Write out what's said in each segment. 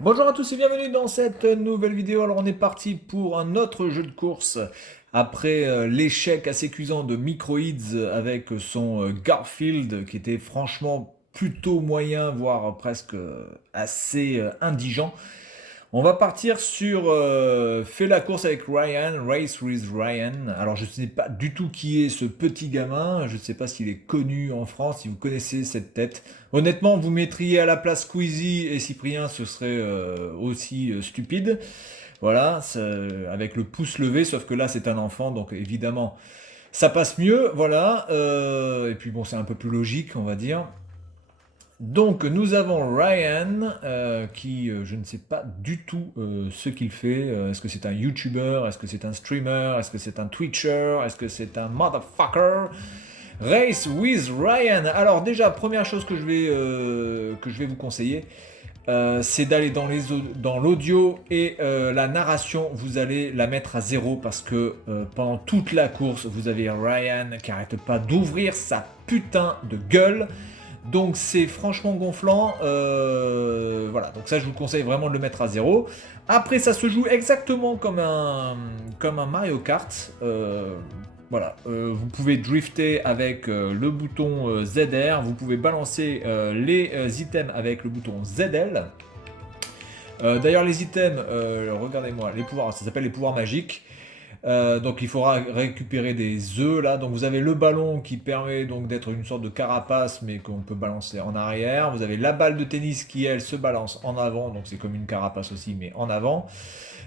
Bonjour à tous et bienvenue dans cette nouvelle vidéo. Alors on est parti pour un autre jeu de course après l'échec assez cuisant de Microids avec son Garfield qui était franchement plutôt moyen, voire presque assez indigent. On va partir sur Fais la course avec Ryan, Race with Ryan. Alors je ne sais pas du tout qui est ce petit gamin, je ne sais pas s'il est connu en France, si vous connaissez cette tête. Honnêtement, vous mettriez à la place Squeezie et Cyprien, ce serait aussi stupide. Voilà, avec le pouce levé, sauf que là c'est un enfant, donc évidemment ça passe mieux. Voilà, et puis bon, c'est un peu plus logique, on va dire. Donc nous avons Ryan qui je ne sais pas du tout ce qu'il fait. Est-ce que c'est un YouTuber? Est-ce que c'est un streamer? Est-ce que c'est un Twitcher? Est-ce que c'est un motherfucker? Race with Ryan. Alors déjà première chose que je vais vous conseiller, c'est d'aller dans l'audio et la narration, vous allez la mettre à zéro parce que pendant toute la course, vous avez Ryan qui arrête pas d'ouvrir sa putain de gueule. Donc c'est franchement gonflant. Voilà, donc ça je vous conseille vraiment de le mettre à zéro. Après ça se joue exactement comme un Mario Kart. Voilà, vous pouvez drifter avec le bouton ZR, vous pouvez balancer les items avec le bouton ZL. D'ailleurs les items, regardez-moi, les pouvoirs, ça s'appelle les pouvoirs magiques. Donc il faudra récupérer des œufs là. Donc vous avez le ballon qui permet donc d'être une sorte de carapace mais qu'on peut balancer en arrière. Vous avez la balle de tennis qui elle se balance en avant, donc c'est comme une carapace aussi mais en avant.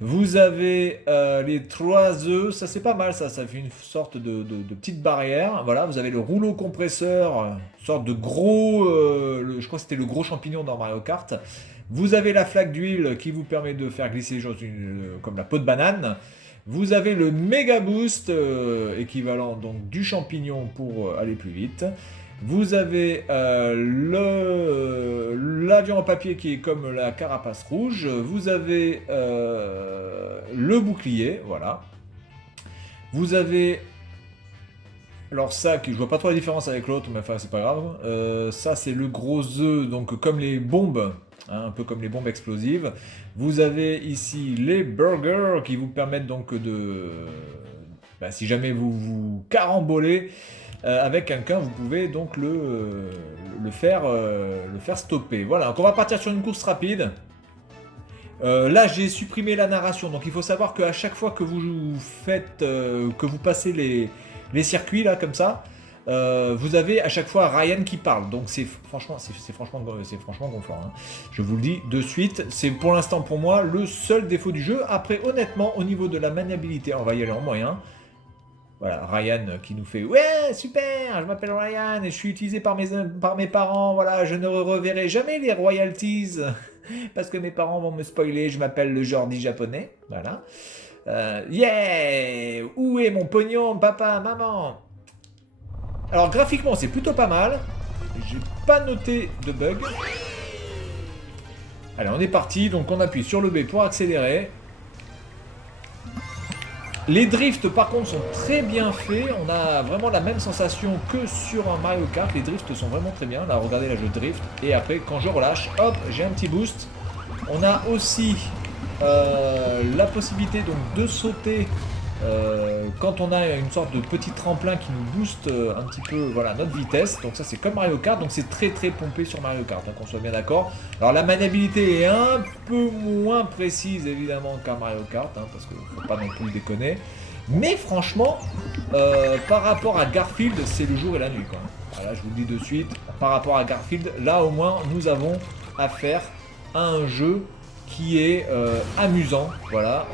Vous avez les trois œufs, ça c'est pas mal ça fait une sorte de petite barrière. Voilà, vous avez le rouleau compresseur, sorte de gros, je crois que c'était le gros champignon dans Mario Kart. Vous avez la flaque d'huile qui vous permet de faire glisser les choses comme la peau de banane. Vous avez le méga boost, équivalent donc du champignon pour aller plus vite. Vous avez l'avion en papier qui est comme la carapace rouge. Vous avez le bouclier, voilà. Vous avez alors ça, je vois pas trop la différence avec l'autre, mais enfin c'est pas grave. Ça c'est le gros œuf, donc comme les bombes, hein, un peu comme les bombes explosives. Vous avez ici les burgers qui vous permettent donc bah, si jamais vous vous carambolez avec quelqu'un, vous pouvez donc le faire stopper. Voilà, donc on va partir sur une course rapide. Là, j'ai supprimé la narration, donc il faut savoir qu'à chaque fois que vous faites, que vous passez les circuits là comme ça, vous avez à chaque fois Ryan qui parle. Donc c'est franchement gonflant, hein. Je vous le dis de suite. C'est pour l'instant pour moi le seul défaut du jeu. Après, honnêtement, au niveau de la maniabilité, on va y aller en moyen. Voilà, Ryan qui nous fait ouais, super, je m'appelle Ryan et je suis utilisé par mes parents. Voilà, je ne reverrai jamais les royalties parce que mes parents vont me spoiler. Je m'appelle le Jordi japonais. Voilà. Yeah, où est mon pognon, papa, maman? Alors, graphiquement, c'est plutôt pas mal. J'ai pas noté de bug. Allez, on est parti. Donc, on appuie sur le B pour accélérer. Les drifts par contre sont très bien faits, on a vraiment la même sensation que sur un Mario Kart, les drifts sont vraiment très bien, là regardez là je drift et après quand je relâche, hop j'ai un petit boost. On a aussi la possibilité donc de sauter quand on a une sorte de petit tremplin qui nous booste un petit peu voilà, notre vitesse, donc ça c'est comme Mario Kart, donc c'est très très pompé sur Mario Kart, hein, qu'on soit bien d'accord. Alors la maniabilité est un peu moins précise évidemment qu'un Mario Kart, hein, parce qu'il ne faut pas non plus déconner, mais franchement, par rapport à Garfield, c'est le jour et la nuit, quoi. Voilà, je vous le dis de suite, par rapport à Garfield, là au moins nous avons affaire à un jeu qui est amusant, voilà.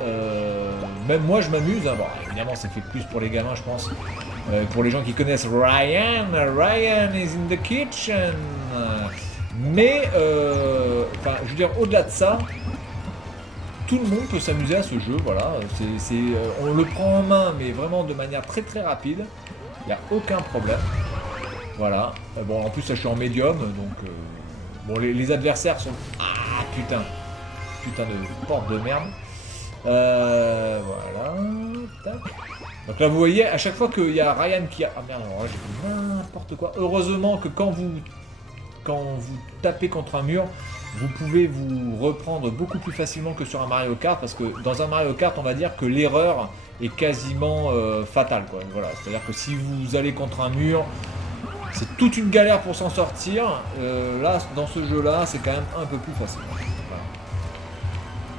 Même moi je m'amuse, hein. Bon, évidemment c'est fait plus pour les gamins je pense, pour les gens qui connaissent Ryan, Ryan is in the kitchen. Mais, enfin je veux dire au-delà de ça, tout le monde peut s'amuser à ce jeu, voilà. On le prend en main mais vraiment de manière très très rapide, il n'y a aucun problème. Voilà, bon en plus là je suis en médium, donc bon les adversaires sont... Ah putain, putain de porte de merde. Voilà. Tac. Donc là vous voyez, à chaque fois qu'il y a Ryan qui a... Ah merde, alors là j'ai fait n'importe quoi. Heureusement que quand vous quand vous tapez contre un mur, vous pouvez vous reprendre beaucoup plus facilement que sur un Mario Kart, parce que dans un Mario Kart, on va dire que l'erreur est quasiment fatale, quoi. Voilà, c'est-à-dire que si vous allez contre un mur, c'est toute une galère pour s'en sortir. Là, dans ce jeu-là, c'est quand même un peu plus facile.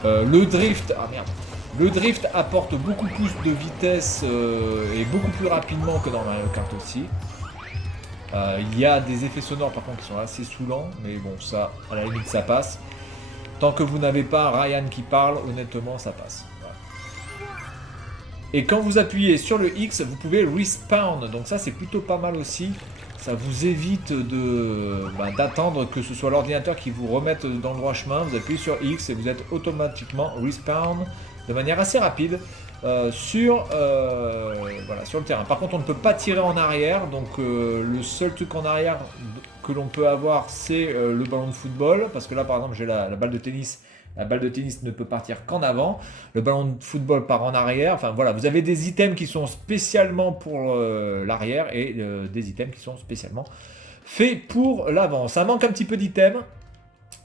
Voilà. Le drift, ah merde. Le drift apporte beaucoup plus de vitesse et beaucoup plus rapidement que dans Mario Kart aussi. Il y a des effets sonores par contre qui sont assez saoulants, mais bon, ça, à la limite, ça passe. Tant que vous n'avez pas Ryan qui parle, honnêtement, ça passe. Voilà. Et quand vous appuyez sur le X, vous pouvez respawn, donc ça, c'est plutôt pas mal aussi. Ça vous évite d'attendre que ce soit l'ordinateur qui vous remette dans le droit chemin. Vous appuyez sur X et vous êtes automatiquement respawn de manière assez rapide. Sur le terrain. Par contre, on ne peut pas tirer en arrière, donc le seul truc en arrière que l'on peut avoir, c'est le ballon de football, parce que là, par exemple, j'ai la balle de tennis. La balle de tennis ne peut partir qu'en avant. Le ballon de football part en arrière. Enfin voilà, vous avez des items qui sont spécialement pour l'arrière et des items qui sont spécialement faits pour l'avant. Ça manque un petit peu d'items.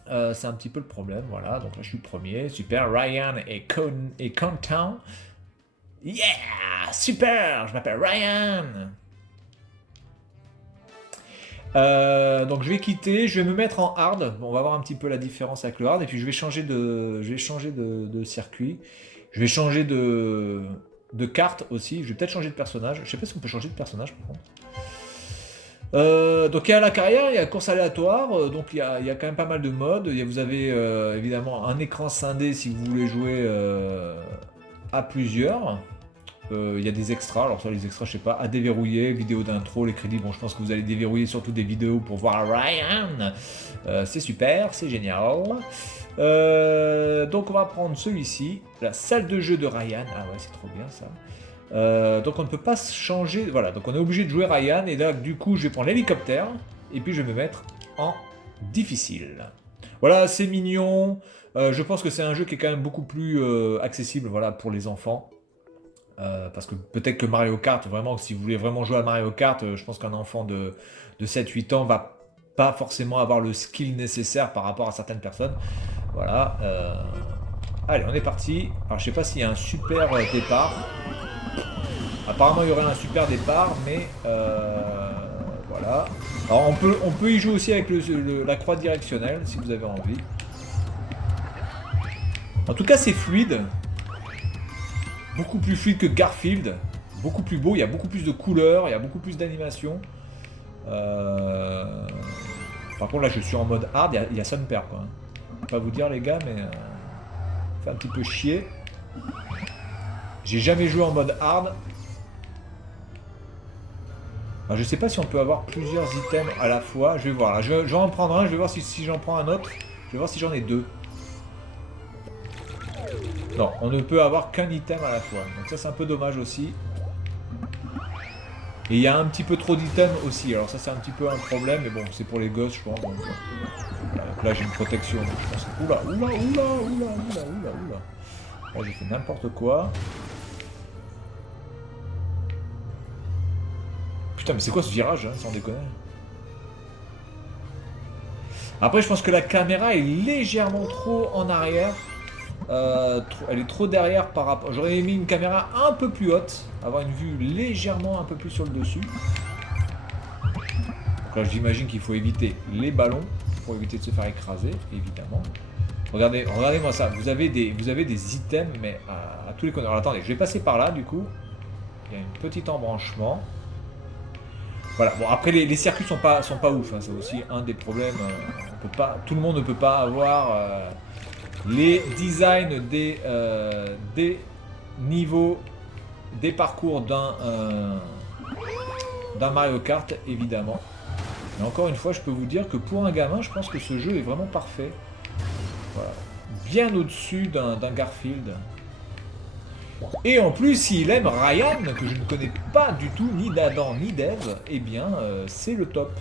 C'est un petit peu le problème. Voilà, donc là, je suis premier. Super, Ryan et content. Yeah! Super! Je m'appelle Ryan! Donc je vais quitter, je vais me mettre en hard. Bon, on va voir un petit peu la différence avec le hard. Et puis je vais changer de circuit. Je vais changer de carte aussi. Je vais peut-être changer de personnage. Je sais pas si on peut changer de personnage par contre. Donc il y a la carrière, il y a la course aléatoire, donc il y a quand même pas mal de modes. Vous avez évidemment un écran scindé si vous voulez jouer à plusieurs. Il y a des extras, alors ça les extras je sais pas, à déverrouiller, vidéo d'intro, les crédits, bon je pense que vous allez déverrouiller surtout des vidéos pour voir Ryan, c'est super, c'est génial. Donc on va prendre celui-ci, la salle de jeu de Ryan, ah ouais c'est trop bien ça. Donc on ne peut pas changer, voilà, donc on est obligé de jouer Ryan, et là du coup je vais prendre l'hélicoptère, et puis je vais me mettre en difficile. Voilà, c'est mignon, je pense que c'est un jeu qui est quand même beaucoup plus accessible, voilà, pour les enfants. Parce que peut-être que Mario Kart, vraiment, si vous voulez vraiment jouer à Mario Kart, je pense qu'un enfant de 7-8 ans va pas forcément avoir le skill nécessaire par rapport à certaines personnes. Voilà. Allez, on est parti. Alors, je sais pas s'il y a un super départ. Apparemment, il y aurait un super départ, mais voilà. Alors, on peut y jouer aussi avec la croix directionnelle, si vous avez envie. En tout cas, c'est fluide. Beaucoup plus fluide que Garfield, beaucoup plus beau, il y a beaucoup plus de couleurs, il y a beaucoup plus d'animation. Par contre là je suis en mode hard, il y a son père quoi. Je vais pas vous dire les gars mais ça fait un petit peu chier. J'ai jamais joué en mode hard. Alors, je sais pas si on peut avoir plusieurs items à la fois, je vais voir. Là, je vais en prendre un, je vais voir si j'en prends un autre, je vais voir si j'en ai deux. Non, on ne peut avoir qu'un item à la fois. Donc ça, c'est un peu dommage aussi. Et il y a un petit peu trop d'items aussi. Alors ça, c'est un petit peu un problème. Mais bon, c'est pour les gosses, je pense. Donc là, j'ai une protection. Donc je pense que... Oula. Là, j'ai fait n'importe quoi. Putain, mais c'est quoi ce virage, hein, sans déconner? Après, je pense que la caméra est légèrement trop en arrière. Elle est trop derrière par rapport... J'aurais mis une caméra un peu plus haute, avoir une vue légèrement un peu plus sur le dessus. Donc là j'imagine qu'il faut éviter les ballons pour éviter de se faire écraser, évidemment. Regardez-moi ça, vous avez des items mais à tous les coins. Alors attendez, je vais passer par là du coup. Il y a un petit embranchement. Voilà, bon après les circuits sont pas ouf, hein. C'est aussi un des problèmes. Tout le monde ne peut pas avoir... les designs des niveaux, des parcours d'un Mario Kart, évidemment. Mais encore une fois, je peux vous dire que pour un gamin, je pense que ce jeu est vraiment parfait. Voilà. Bien au-dessus d'un Garfield. Et en plus, s'il aime Ryan, que je ne connais pas du tout, ni d'Adam, ni d'Eve, eh bien, c'est le top.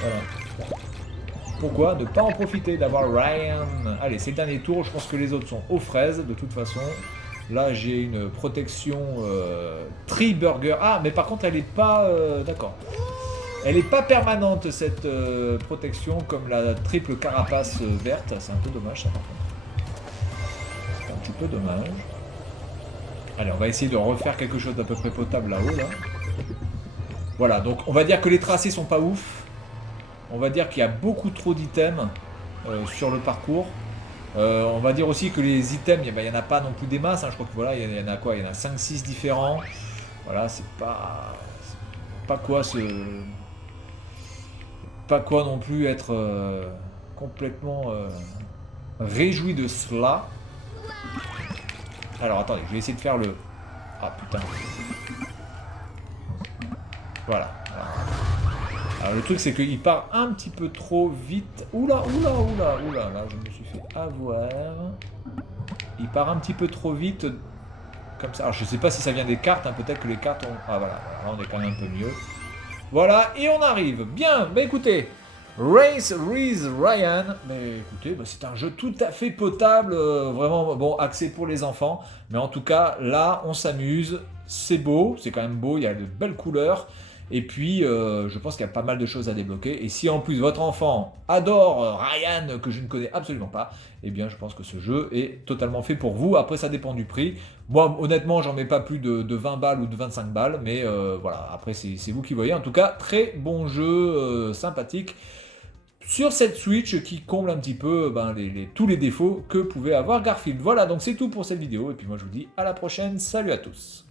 Voilà. Pourquoi ne pas en profiter d'avoir Ryan? Allez, c'est le dernier tour, je pense que les autres sont aux fraises, de toute façon. Là, j'ai une protection Tree Burger. Ah, mais par contre, elle est pas... d'accord. Elle n'est pas permanente cette protection comme la triple carapace verte. C'est un peu dommage ça par contre. C'est un petit peu dommage. Allez, on va essayer de refaire quelque chose d'à peu près potable là-haut là. Voilà, donc on va dire que les tracés sont pas ouf. On va dire qu'il y a beaucoup trop d'items sur le parcours. On va dire aussi que les items, il n'y en a pas non plus des masses. Hein. Je crois que voilà, il y en a quoi? Il y en a 5-6 différents. Voilà, c'est pas quoi pas quoi non plus être complètement réjoui de cela. Alors attendez, je vais essayer de faire le... Ah putain. Voilà. Alors le truc c'est qu'il part un petit peu trop vite. Oula, là je me suis fait avoir. Il part un petit peu trop vite. Comme ça. Alors je sais pas si ça vient des cartes, hein. Peut-être que les cartes ont... Ah voilà, là on est quand même un peu mieux. Voilà, et on arrive. Bien, bah écoutez, Race with Ryan. Mais écoutez, bah, c'est un jeu tout à fait potable, vraiment bon, axé pour les enfants. Mais en tout cas, là, on s'amuse. C'est beau, c'est quand même beau, il y a de belles couleurs. Et puis, je pense qu'il y a pas mal de choses à débloquer. Et si en plus votre enfant adore Ryan, que je ne connais absolument pas, eh bien, je pense que ce jeu est totalement fait pour vous. Après, ça dépend du prix. Moi, honnêtement, j'en mets pas plus de 20 balles ou de 25 balles. Mais voilà, après, c'est vous qui voyez. En tout cas, très bon jeu, sympathique. Sur cette Switch qui comble un petit peu tous les défauts que pouvait avoir Garfield. Voilà, donc c'est tout pour cette vidéo. Et puis moi, je vous dis à la prochaine. Salut à tous.